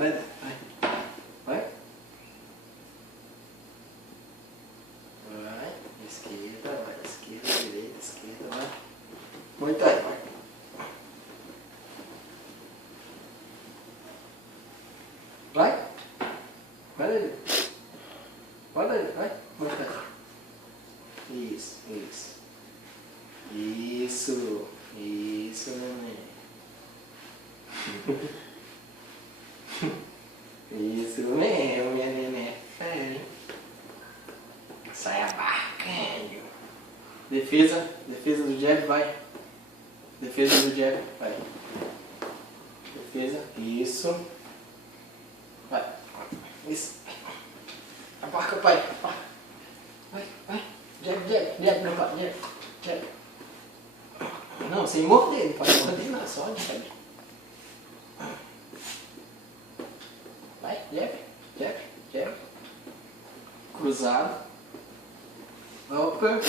Vai, vai. Vai. Vai. Esquerda, vai. Esquerda, direita, esquerda, vai. Muito aí, vai. Vai. Vai daí. Vai daí, vai. Muito aí. Isso, isso. Isso. Isso, neném. Isso mesmo, minha neném é fera, hein? Sai abarcando. Defesa do jab, vai. Defesa do jab, vai. Defesa, isso. Vai. Isso. Abarca, pai. Vai, vai. Jab, meu pai, jab. Não, sem morder, não pode morder não, só jab. Vai, jab. Cruzado. Opa.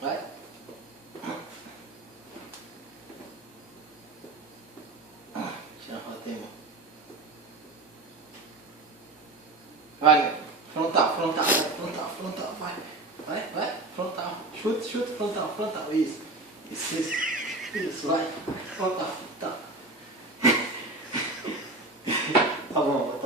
Vai. Tira a rota aí, mano. Vai, frontal, vai. Vai, frontal. Chute, frontal. Isso, vai. Frontal. Tá bom.